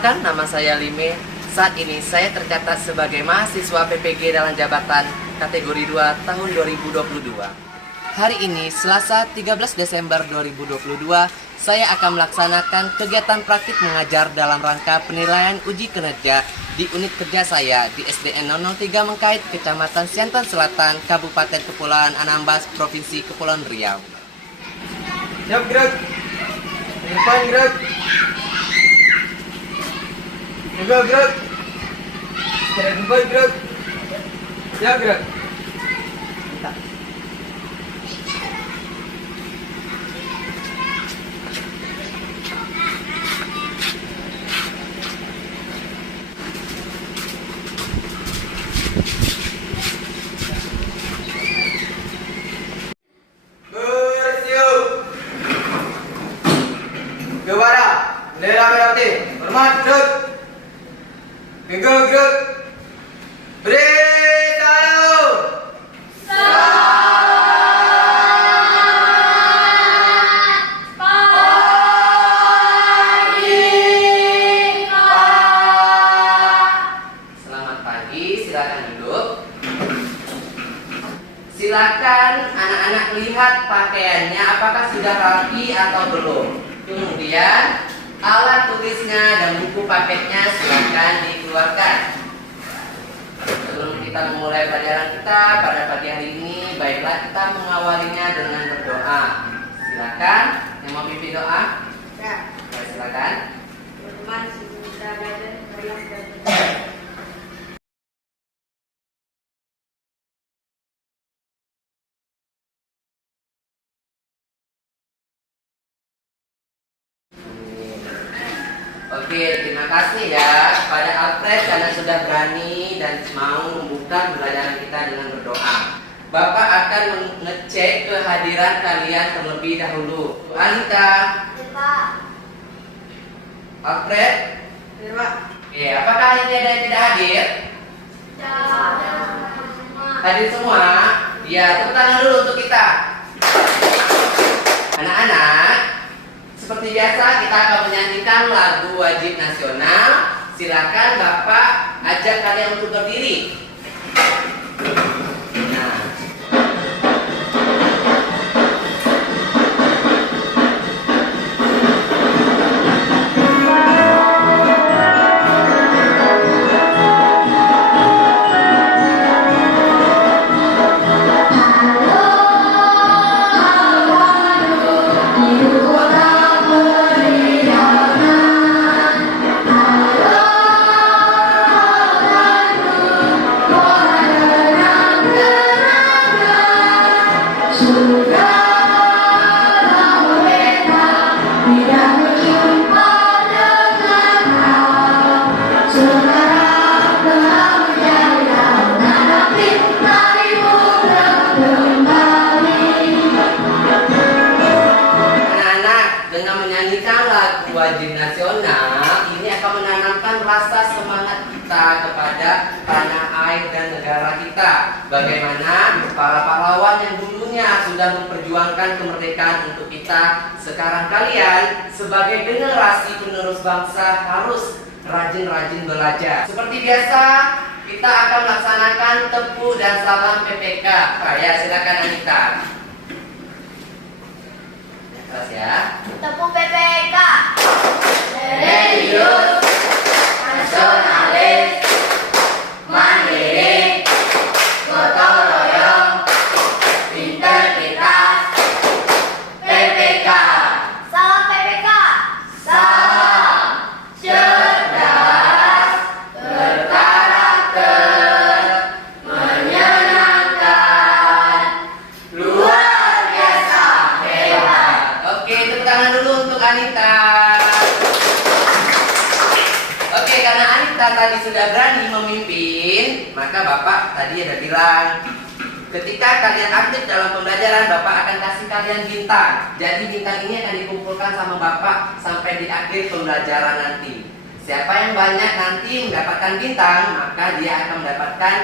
Perkenalkan, nama saya Lime. Saat ini saya tercatat sebagai mahasiswa PPG dalam jabatan kategori 2 tahun 2022. Hari ini, Selasa 13 Desember 2022, saya akan melaksanakan kegiatan praktik mengajar dalam rangka penilaian uji kinerja di unit kerja saya di SDN 003 Mengkait, Kecamatan Siantan Selatan, Kabupaten Kepulauan Anambas, Provinsi Kepulauan Riau. Siap, gerak. Depan, gerak. Juga gerak. Sekarang depan, gerak. Siap, gerak. Bersiap. Kewara. Bendera merah putih. Hormat, gerak. Genggam, gerak. Beritahu. Selamat pagi, silakan duduk. Silakan anak-anak lihat pakaiannya apakah sudah rapi atau belum. Kemudian alat tulisnya dan buku paketnya silakan dikeluarkan. Sebelum kita memulai pelajaran kita pada pagi hari ini, baiklah kita mengawalinya dengan berdoa. Silakan yang mau pimpin doa. Ya, Ya, silakan. teman-teman sudah belajar banyak dan Oke, terima kasih ya kepada Alfred karena sudah berani dan mau membuka pembelajaran kita dengan berdoa. Bapak akan mengecek kehadiran kalian terlebih dahulu. Anita, Pak. Alfred, Terima. oke, apakah hari ini ada yang tidak hadir? Hadir semua? Ya, tepuk tangan dulu untuk kita. Anak-anak, seperti biasa kita akan menyanyikan lagu wajib nasional. Silakan Bapak ajak kalian untuk berdiri. Nah, anak-anak, dengan menyanyikan lagu wajib nasional ini akan menanamkan rasa semangat kita kepada tanah air dan negara kita. Bagaimana para pahlawan yang dulunya sudah memperjuangkan kemerdekaan untuk kita, sekarang kalian sebagai generasi penerus bangsa harus rajin-rajin belajar. Seperti biasa, kita akan melaksanakan tepuk dan salam PPK. Ya, silakan Anita. Keras ya. Tepuk PPK. Religius, nasionalis, mandiri, gotong royong, integritas, PPK. Salam PPK. Salam cerdas, berkarakter, menyenangkan, luar biasa hebat. Oke, tepuk tangan dulu untuk Anita. Oke, karena Anita tadi sudah berani memimpin, maka Bapak tadi ada bilang, ketika kalian aktif dalam pembelajaran, Bapak akan kasih kalian bintang. Jadi bintang ini akan dikumpulkan sama Bapak sampai di akhir pembelajaran nanti. Siapa yang banyak nanti mendapatkan bintang, maka dia akan mendapatkan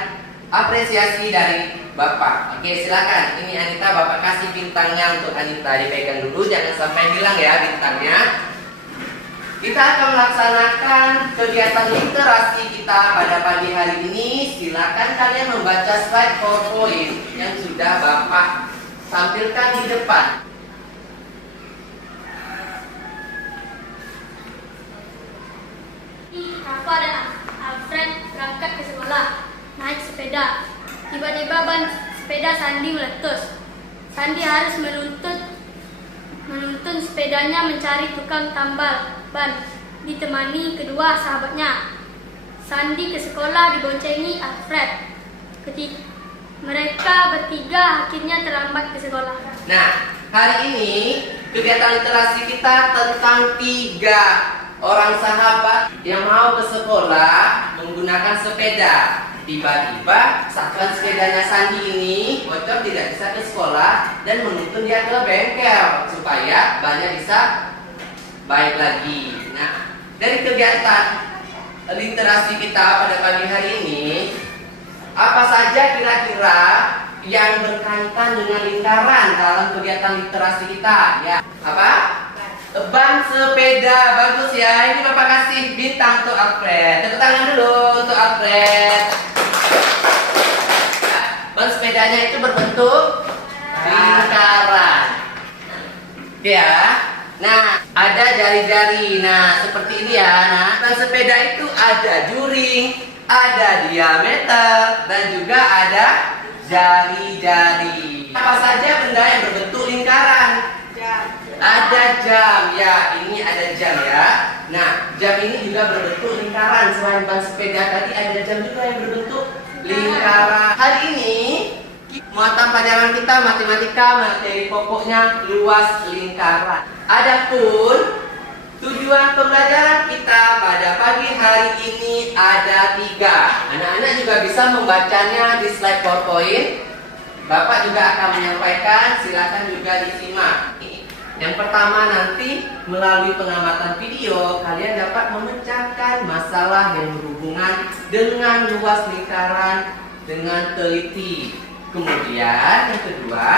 apresiasi dari Bapak. Oke, silakan. Ini Anita, Bapak kasih bintangnya untuk Anita. Dipegang dulu, jangan sampai hilang ya bintangnya. Kita akan melaksanakan kegiatan literasi kita pada pagi hari ini. Silakan kalian membaca slide PowerPoint yang sudah Bapak tampilkan di depan. Rafa dan Alfred berangkat ke sekolah naik sepeda. Tiba-tiba ban sepeda Sandi meletus. Sandi harus menuntun sepedanya mencari tukang tambal ban, ditemani kedua sahabatnya. Sandi ke sekolah diboncengi Alfred. Mereka bertiga akhirnya terlambat ke sekolah. Nah, hari ini kegiatan literasi kita tentang 3 orang sahabat yang mau ke sekolah menggunakan sepeda. Tiba-tiba sahabat sepedanya Sandi ini bocor, tidak bisa ke sekolah dan menuntun dia ke bengkel supaya bannya bisa baik lagi. Nah, dari kegiatan literasi kita pada pagi hari ini, apa saja kira-kira yang berkaitan dengan lingkaran dalam kegiatan literasi kita? Ya, apa? Ban sepeda, bagus ya. Ini Bapak kasih bintang untuk Alfred. Tepuk tangan dulu untuk Alfred. Nah, ban sepedanya itu berbentuk lingkaran. Ya. Nah, ada jari-jari. Nah, seperti ini ya. Nah, ban sepeda itu ada juring, ada diameter, dan juga ada jari-jari. Apa saja benda yang berbentuk lingkaran? Ada jam, ya, ini ada jam ya. Nah, jam ini juga berbentuk lingkaran. Selain ban sepeda tadi, ada jam juga yang berbentuk lingkaran. Hari ini mata pelajaran kita matematika, materi pokoknya luas lingkaran. Adapun tujuan pembelajaran kita pada pagi hari ini ada 3. Anak-anak juga bisa membacanya di slide PowerPoint. Bapak juga akan menyampaikan, silakan juga disimak. Yang pertama, nanti melalui pengamatan video kalian dapat memecahkan masalah yang berhubungan dengan luas lingkaran dengan teliti. Kemudian yang kedua,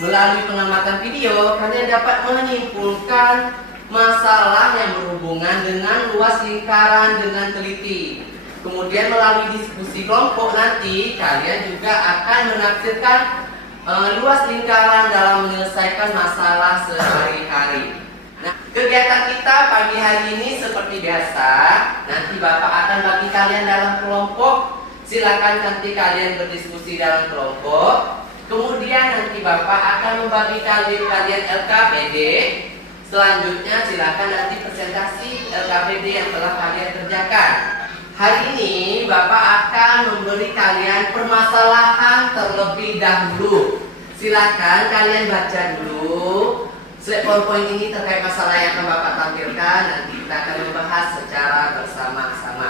melalui pengamatan video kalian dapat menyimpulkan masalah yang berhubungan dengan luas lingkaran dengan teliti. Kemudian melalui diskusi kelompok nanti kalian juga akan menafsirkan luas lingkaran dalam menyelesaikan masalah sehari-hari. Nah, kegiatan kita pagi hari ini seperti biasa. Nanti Bapak akan bagi kalian dalam kelompok. Silakan nanti kalian berdiskusi dalam kelompok. Kemudian nanti Bapak akan membagi kalian LKPD. Selanjutnya silakan nanti presentasi LKPD yang telah kalian kerjakan. Hari ini Bapak akan memberi kalian permasalahan terlebih dahulu. Silakan kalian baca dulu slide PowerPoint ini terkait masalah yang akan Bapak tampilkan. Nanti kita akan membahas secara bersama-sama.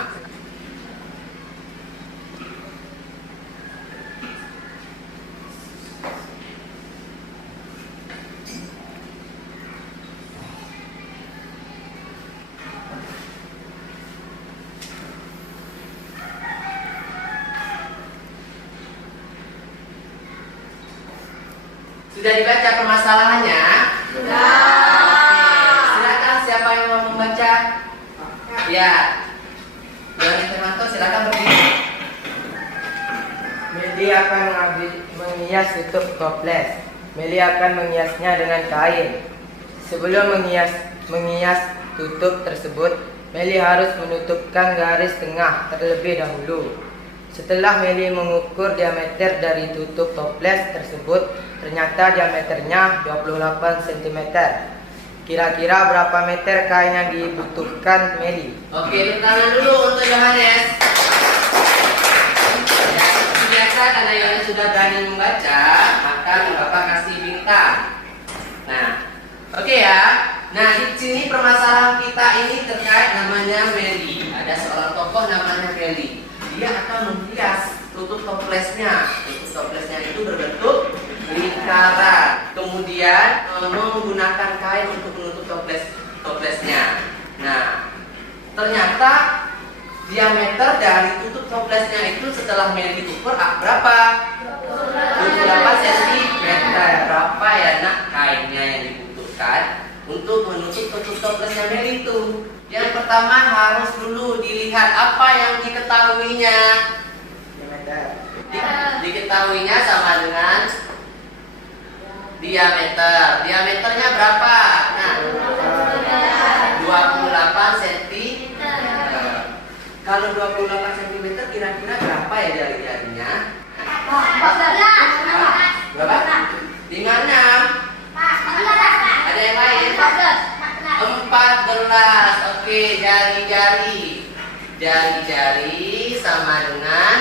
Sudah dibaca permasalahannya? Sudah. Silakan siapa yang mau membaca? Ya. Yang termantu silakan berdiri. Meli akan menghias tutup toples. Meli akan menghiasnya dengan kain. Sebelum menghias tutup tersebut, Meli harus menutupkan garis tengah terlebih dahulu. Setelah Meli mengukur diameter dari tutup toples tersebut, ternyata diameternya 28 cm. Kira-kira berapa meter kain yang dibutuhkan Meli? Oke, tangan dulu untuk Yohanes. Ya, seperti biasa karena Yohanes sudah berani membaca, maka Bapak kasih bintang. Nah, oke ya. Nah, di sini permasalahan kita ini terkait namanya Meli. Ada seorang tokoh namanya Meli. Dia akan menghias tutup toplesnya. Tutup toplesnya itu berbentuk lingkaran. Kemudian menggunakan kain untuk menutup toplesnya. Nah, ternyata diameter dari tutup toplesnya itu setelah Meli ukur berapa? 28 cm. Berapa ya nak kainnya yang dibutuhkan? untuk menutup toplesnya Meli itu. Yang pertama harus dulu dilihat apa yang diketahuinya. Diketahuinya sama dengan diameter. Diameternya berapa? Nah, 28 cm. Kalau 28 cm kira-kira berapa ya jari-jarinya? Berapa? 56. Ada yang lain? 14. Oke, jari-jari. Jari-jari sama dengan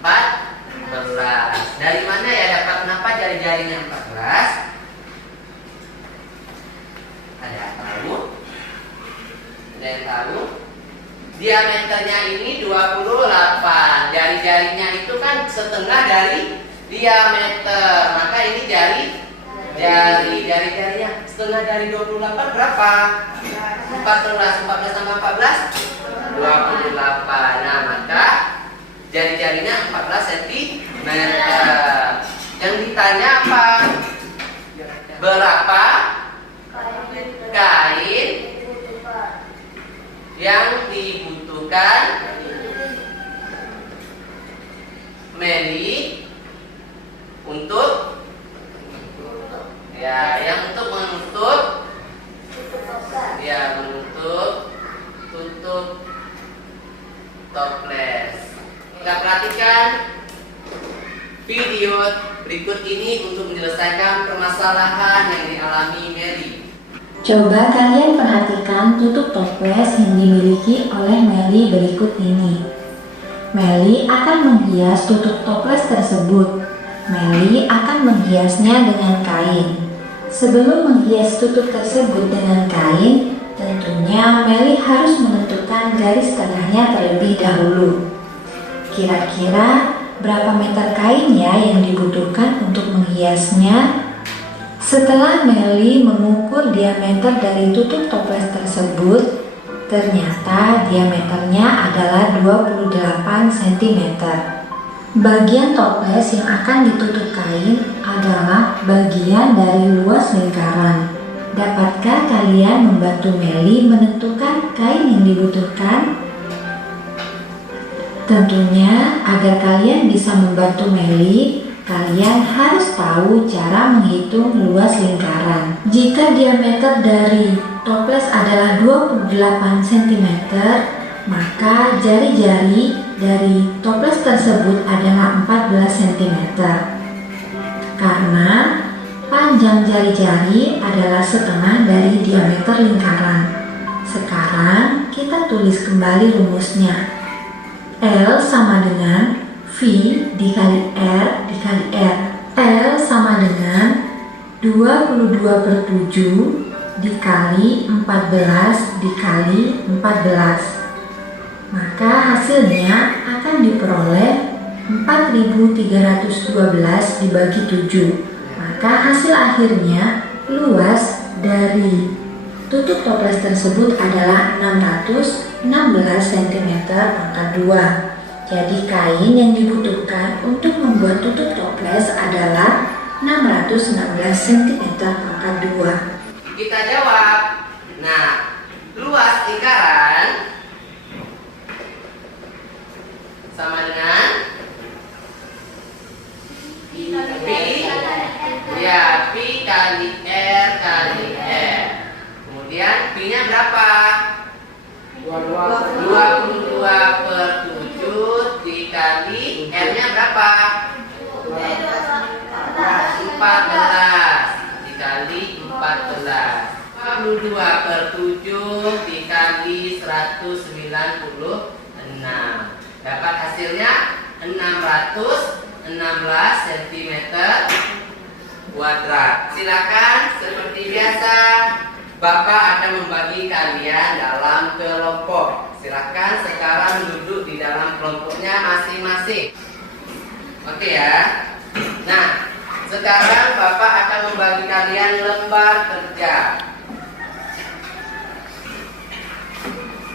14. Dari mana ya dapat kenapa jari-jarinya 14? Ada yang tahu? Ada yang tahu? Diameternya ini 28. Jari-jarinya itu kan setengah dari diameter. Maka ini jari-jarinya setengah dari 28 berapa? 14 tambah 14 28. Nah, maka jari-jarinya 14 cm. Yang ditanya apa? Berapa kain yang dibutuhkan Meli untuk untuk menutup tutup toples. Kita perhatikan video berikut ini untuk menyelesaikan permasalahan yang dialami Meli. Coba kalian perhatikan tutup toples yang dimiliki oleh Meli berikut ini. Meli akan menghias tutup toples tersebut. Meli akan menghiasnya dengan kain. Sebelum menghias tutup tersebut dengan kain, tentunya Meli harus menentukan garis tengahnya terlebih dahulu. Kira-kira berapa meter kain ya yang dibutuhkan untuk menghiasnya? Setelah Meli mengukur diameter dari tutup toples tersebut, ternyata diameternya adalah 28 cm. Bagian toples yang akan ditutup kain adalah bagian dari luas lingkaran. Dapatkah kalian membantu Meli menentukan kain yang dibutuhkan? Tentunya agar kalian bisa membantu Meli, kalian harus tahu cara menghitung luas lingkaran. Jika diameter dari toples adalah 28 cm, maka jari-jari dari toples tersebut adalah 14 cm. Karena panjang jari-jari adalah setengah dari diameter lingkaran. Sekarang kita tulis kembali rumusnya. L sama dengan V dikali R dikali R. L sama dengan 22/7 dikali 14 dikali 14. Maka hasilnya akan diperoleh 4312 dibagi 7. Maka hasil akhirnya luas dari tutup toples tersebut adalah 616 cm pangkat 2. Jadi kain yang dibutuhkan untuk membuat tutup toples adalah 616 cm pangkat 2. Kita jawab. Nah, luas lingkaran sama dengan P kali R kali R. Kemudian P-nya berapa? 22/7 dikali R-nya berapa? 14 dikali 14. 22/7 dikali 196. Dapat hasilnya 616 cm kuadrat. Silakan seperti biasa Bapak akan membagi kalian dalam kelompok. Silakan sekarang duduk di dalam kelompoknya masing-masing. Oke ya. Nah, sekarang Bapak akan membagi kalian lembar kerja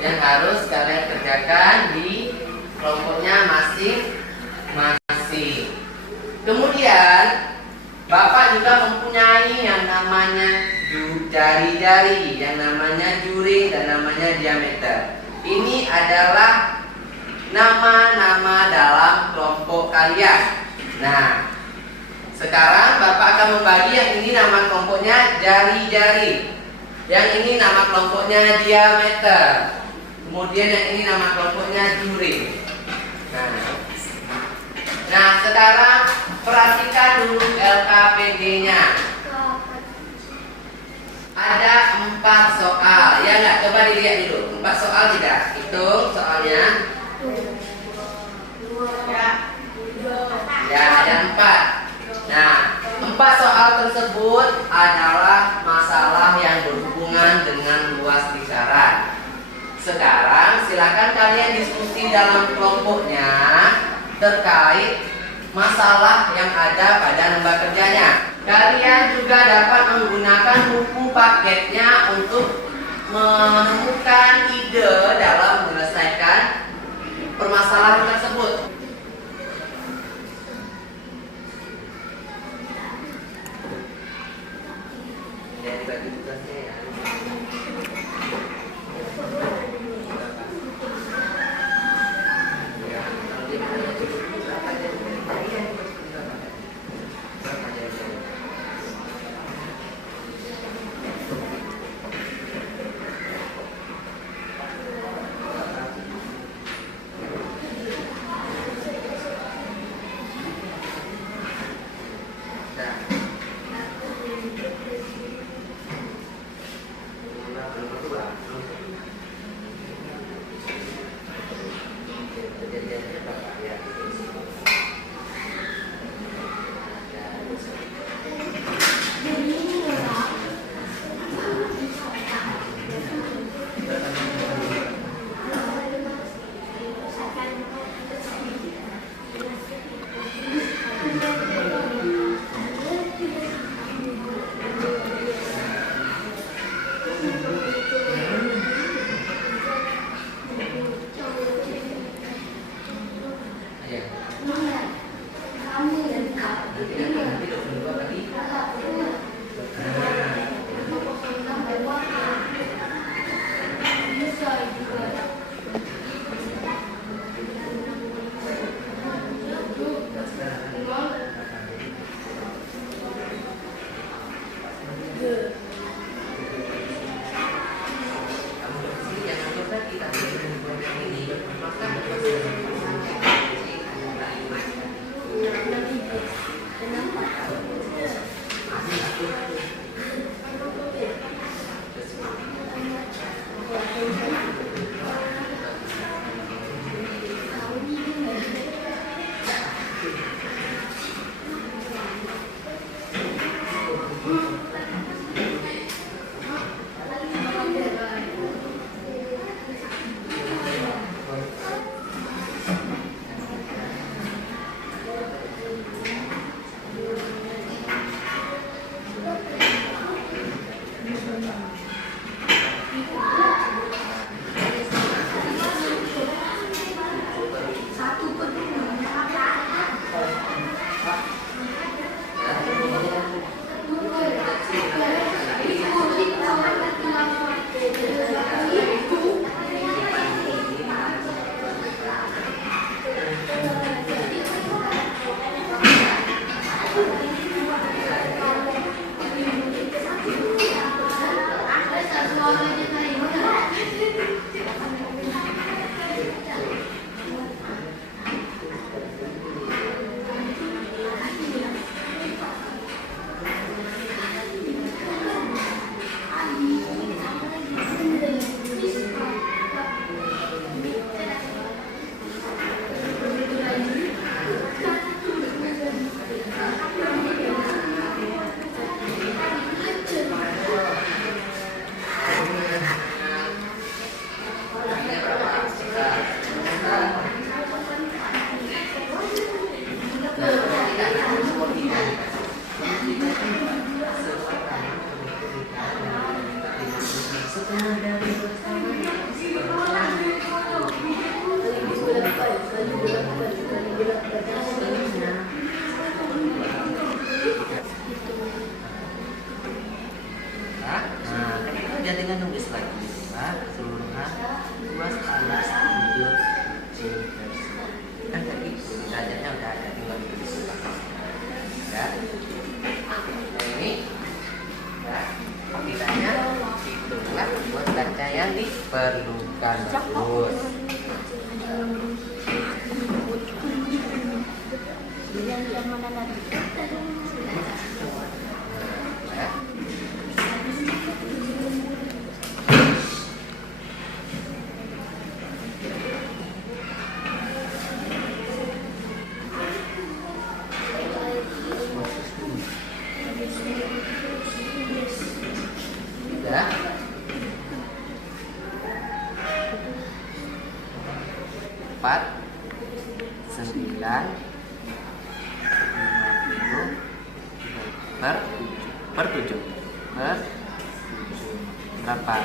yang harus kalian kerjakan di kelompoknya masing-masing. Kemudian Bapak juga mempunyai yang namanya jari-jari, yang namanya juring dan namanya diameter. Ini adalah nama-nama dalam kelompok kalian. Nah, sekarang Bapak akan membagi yang ini nama kelompoknya jari-jari, yang ini nama kelompoknya diameter, kemudian yang ini nama kelompoknya juring. Nah, sekarang perhatikan dulu LKPD-nya. Ada 4 soal. Ya nggak? Coba dilihat dulu. 4 soal tidak? Hitung soalnya. Ya, ada 4. Nah, 4 soal tersebut adalah masalah yang berhubungan dengan luas lingkaran. Sekarang silakan kalian diskusi dalam kelompoknya terkait masalah yang ada pada lembar kerjanya. Kalian juga dapat menggunakan buku paketnya untuk menemukan ide dalam menyelesaikan permasalahan tersebut. Jadi bagi tugasnya ya. Ya, Bukan, bagus. Ya. 4 9 per 7 berapa?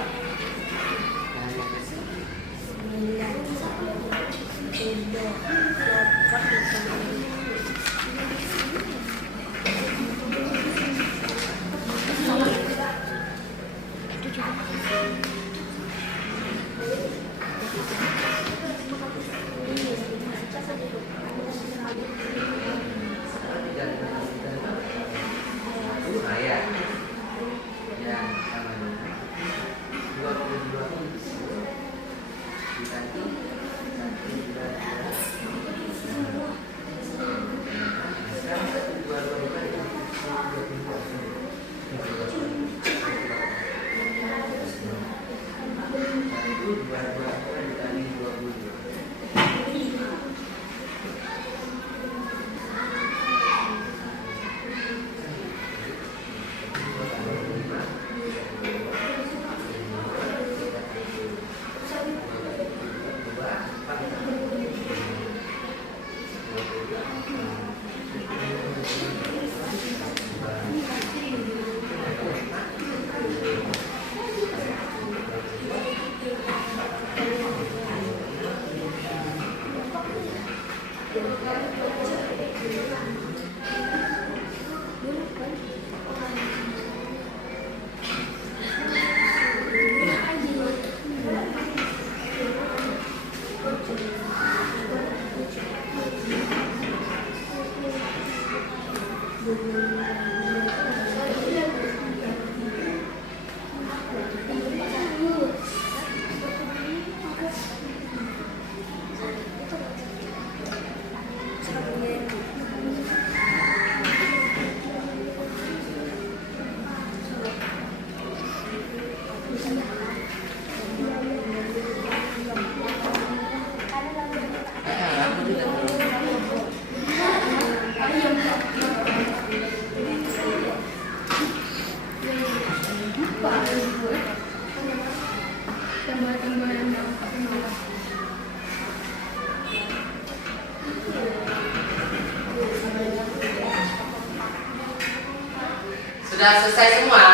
Sudah selesai semua?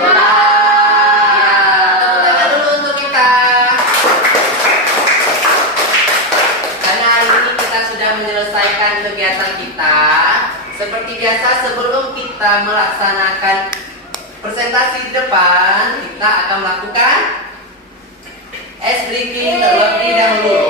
Ya. Tepuk tangan dulu untuk kita. Karena hari ini kita sudah menyelesaikan kegiatan kita. Seperti biasa, sebelum kita melaksanakan presentasi di depan, kita akan melakukan ice breaking terlebih dahulu.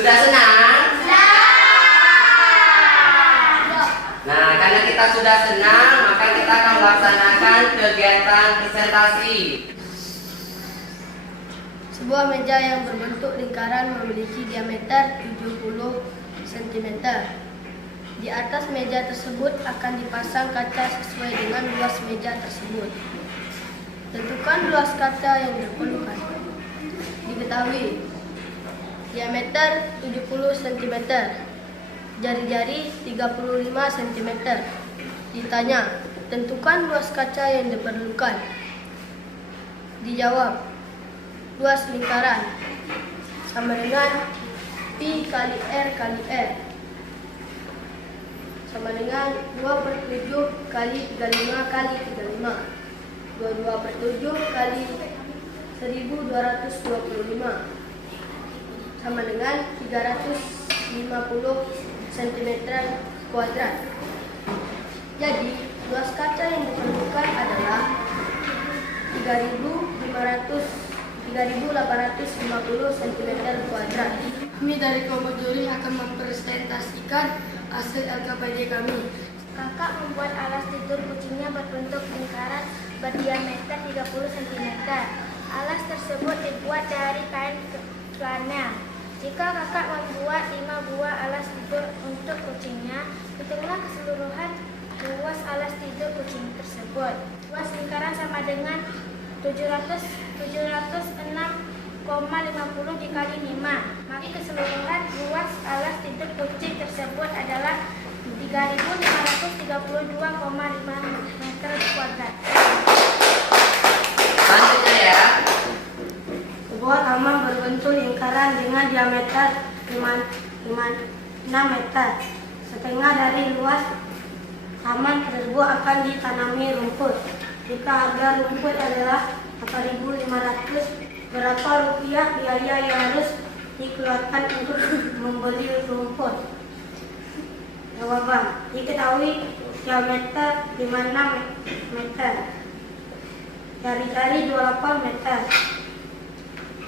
Sudah senang? Nah, karena kita sudah senang, maka kita akan melaksanakan kegiatan presentasi. Sebuah meja yang berbentuk lingkaran memiliki diameter 70 cm. Di atas meja tersebut akan dipasang kaca sesuai dengan luas meja tersebut. Tentukan luas kaca yang diperlukan. Diketahui diameter 70 cm, jari-jari 35 cm. Ditanya, tentukan luas kaca yang diperlukan. Dijawab, luas lingkaran sama dengan Pi kali R kali R sama dengan 2/7 kali 35 kali 35. 22/7 kali 1225 sama dengan 350 cm kuadrat. Jadi, luas kaca yang diperlukan adalah 3.850 cm kuadrat. Kami dari kelompok juri akan mempresentasikan hasil LKPD kami. Kakak membuat alas tidur kucingnya berbentuk lingkaran berdiameter 30 cm. Alas tersebut dibuat dari kain flanel. Jika kakak membuat 5 buah alas tidur untuk kucingnya, hitunglah keseluruhan luas alas tidur kucing tersebut. Luas lingkaran sama dengan 706,50 dikali 5. Maka keseluruhan luas alas tidur kucing tersebut adalah 3.532,5 meter kuadrat. Selanjutnya ya. Sebuah taman berbentuk lingkaran dengan diameter 6 meter. Setengah dari luas taman tersebut akan ditanami rumput. Jika harga rumput adalah 4.500, berapa rupiah biaya yang harus dikeluarkan untuk membeli rumput? Jawaban: diketahui diameter 56 meter, jari-jari 28 meter.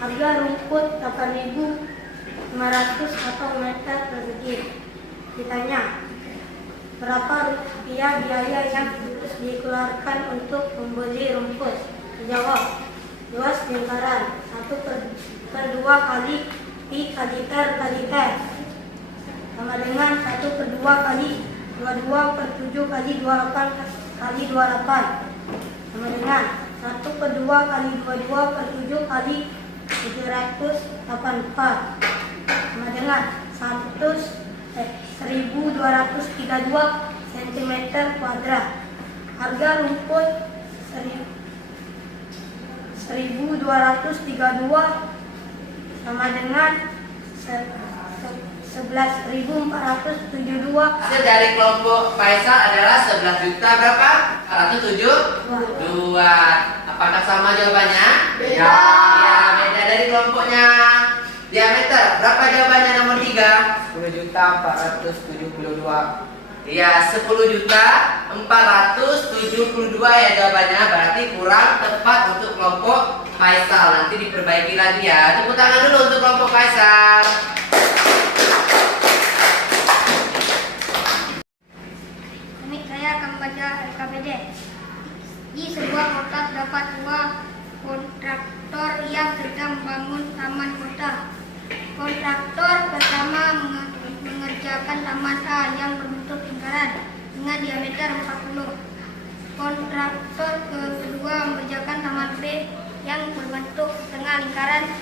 Harga rumput 8.500 atau meter persegi. Ditanya, berapa rupiah biaya yang harus dikeluarkan untuk membeli rumput? Dijawab, luas lingkaran 1/2 kali Pi kali R kali R sama dengan 1/2 kali 22/7 kali 28 kali 28 sama dengan 1/2 kali 22/7 kali 784 sama dengan 1.232 cm kuadrat. Harga rumput 1.232 sama dengan 11.472. Hasil dari kelompok Faisal adalah 11 juta berapa? 472. Apakah sama jawabannya? Beda. Ya, beda dari kelompoknya. Diameter berapa jawabannya nomor 3? 10.472. Iya, 10.472 ya jawabannya. Berarti kurang tepat untuk kelompok Faisal. Nanti diperbaiki lagi ya. Tepuk tangan dulu untuk kelompok Faisal. Saya akan membaca LKPD. Di sebuah kota terdapat 2 kontraktor yang sedang membangun taman kota. Kontraktor pertama mengerjakan taman A yang berbentuk lingkaran dengan diameter 40. Kontraktor kedua mengerjakan taman B yang berbentuk setengah lingkaran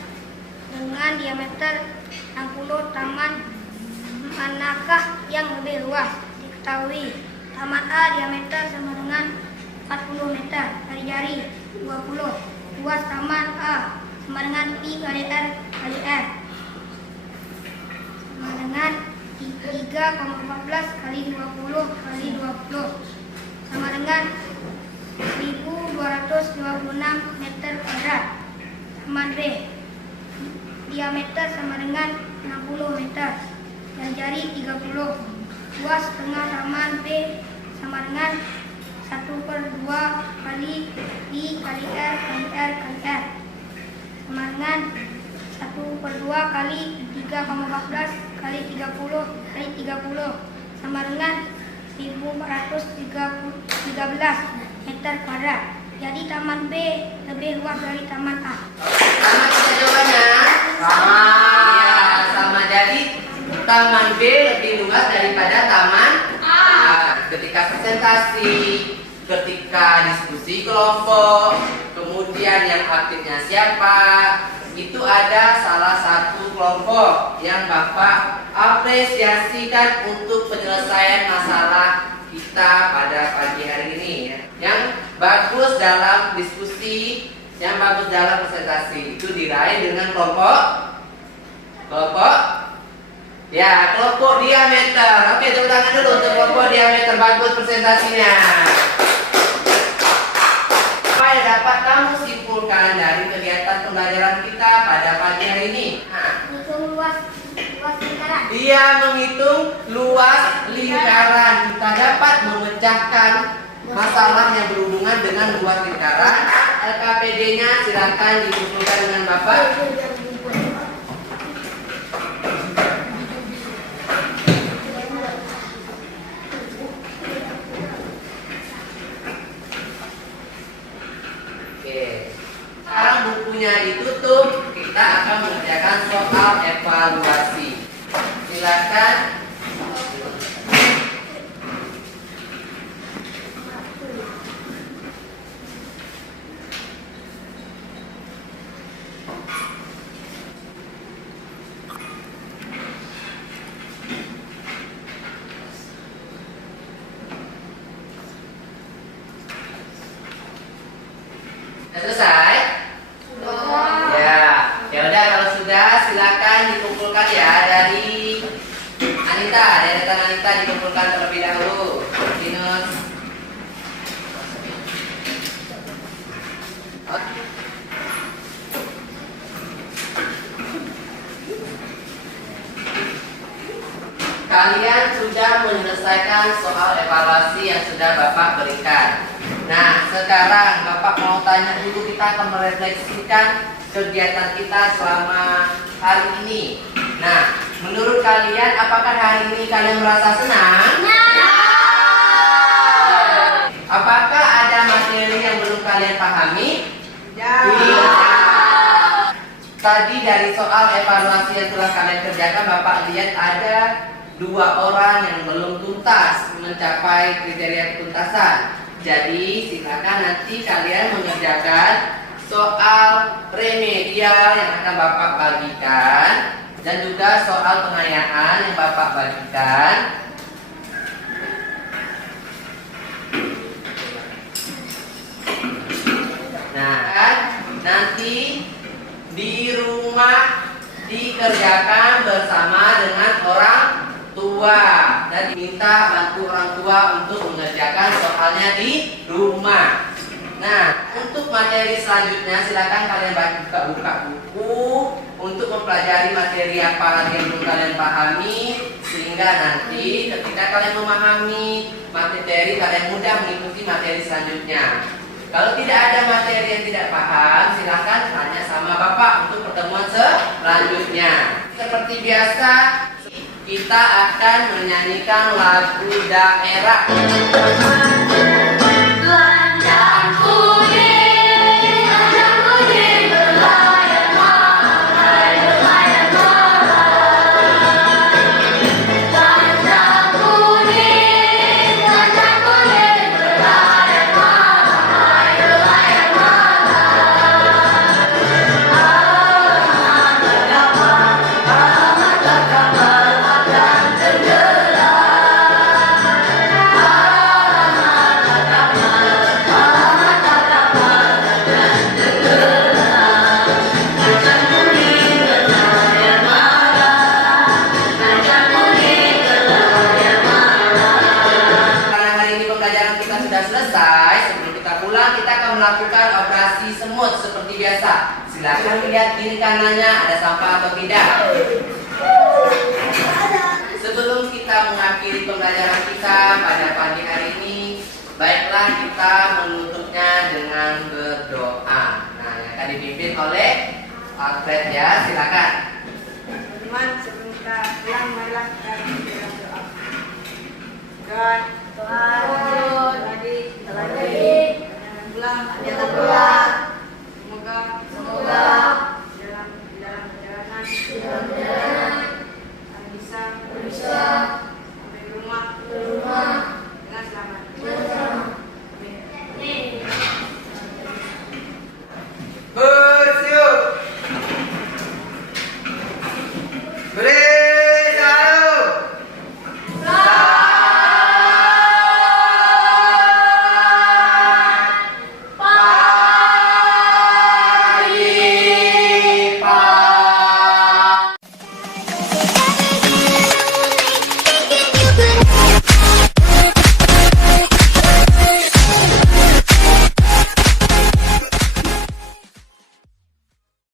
dengan diameter 60. Taman manakah yang lebih luas? Diketahui taman A diameter sama dengan 40 meter, jari-jari 20. Luas taman A sama dengan Pi kali R kali R sama dengan 3,14 kali 20 kali 20 sama dengan 1.256 meter kuadrat. Taman B diameter sama dengan 60 meter, jari-jari 30. Luas setengah taman B sama dengan 1/2 kali I kali R kali R kali R sama dengan 1/2 kali 3,14 kali 30 kali 30 sama dengan 1.413 meter kuadrat. Jadi taman B lebih luas dari taman A. Sama kita jawabannya? Sama. Iya, sama. Jadi taman B lebih luas daripada taman A. Ketika presentasi, ketika diskusi kelompok, kemudian yang aktifnya siapa, itu ada salah satu kelompok yang Bapak apresiasikan untuk penyelesaian masalah kita pada pagi hari ini ya. Yang bagus dalam diskusi yang bagus dalam presentasi itu diraih dengan kelompok ya, kelompok diameter. Oke, tepuk tangan dulu untuk kelompok diameter. Bagus presentasinya. Apa yang dapat kamu simpulkan dari kegiatan pembelajaran kita pada pagi hari ini? Menghitung luas lingkaran. Dia menghitung luas lingkaran. Kita dapat memecahkan masalah yang berhubungan dengan luas lingkaran. LKPD-nya silakan dikumpulkan dengan Bapak. Oke. Sekarang bukunya ditutup, kita akan mengerjakan soal evaluasi. Silakan. Sudah selesai? Ya udah, kalau sudah silakan dikumpulkan ya dari Anita, dari datang Anita dikumpulkan terlebih dahulu. Linus. Kalian sudah menyelesaikan soal evaluasi yang sudah Bapak berikan. Nah, sekarang Bapak mau tanya dulu, kita akan merefleksikan kegiatan kita selama hari ini. Nah, menurut kalian apakah hari ini kalian merasa senang? Apakah ada materi yang belum kalian pahami? Iya. Tadi dari soal evaluasi yang telah kalian kerjakan, Bapak lihat ada 2 orang yang belum tuntas mencapai kriteria ketuntasan. Jadi silakan nanti kalian mengerjakan soal remedial yang akan Bapak bagikan dan juga soal pengayaan yang Bapak bagikan. Nah, nanti di rumah dikerjakan bersama dengan orang tua dan diminta bantu orang tua untuk mengerjakan soalnya di rumah. Nah, untuk materi selanjutnya silakan kalian buka buku untuk mempelajari materi apa lagi yang belum kalian pahami, sehingga nanti ketika kalian memahami materi kalian mudah mengikuti materi selanjutnya. Kalau tidak ada materi yang tidak paham, silakan tanya sama Bapak untuk pertemuan selanjutnya. Seperti biasa, kita akan menyanyikan lagu daerah. Melakukan operasi semut seperti biasa. Silakan lihat kiri kanannya ada sampah atau tidak. Sebelum kita mengakhiri pembelajaran kita pada pagi hari ini, baiklah kita menutupnya dengan berdoa. Nah, yang akan dipimpin oleh Alfred ya, silakan. Teman, sebelum kita pulang, marilah kita berdoa. Tuhan, telah pulang, semoga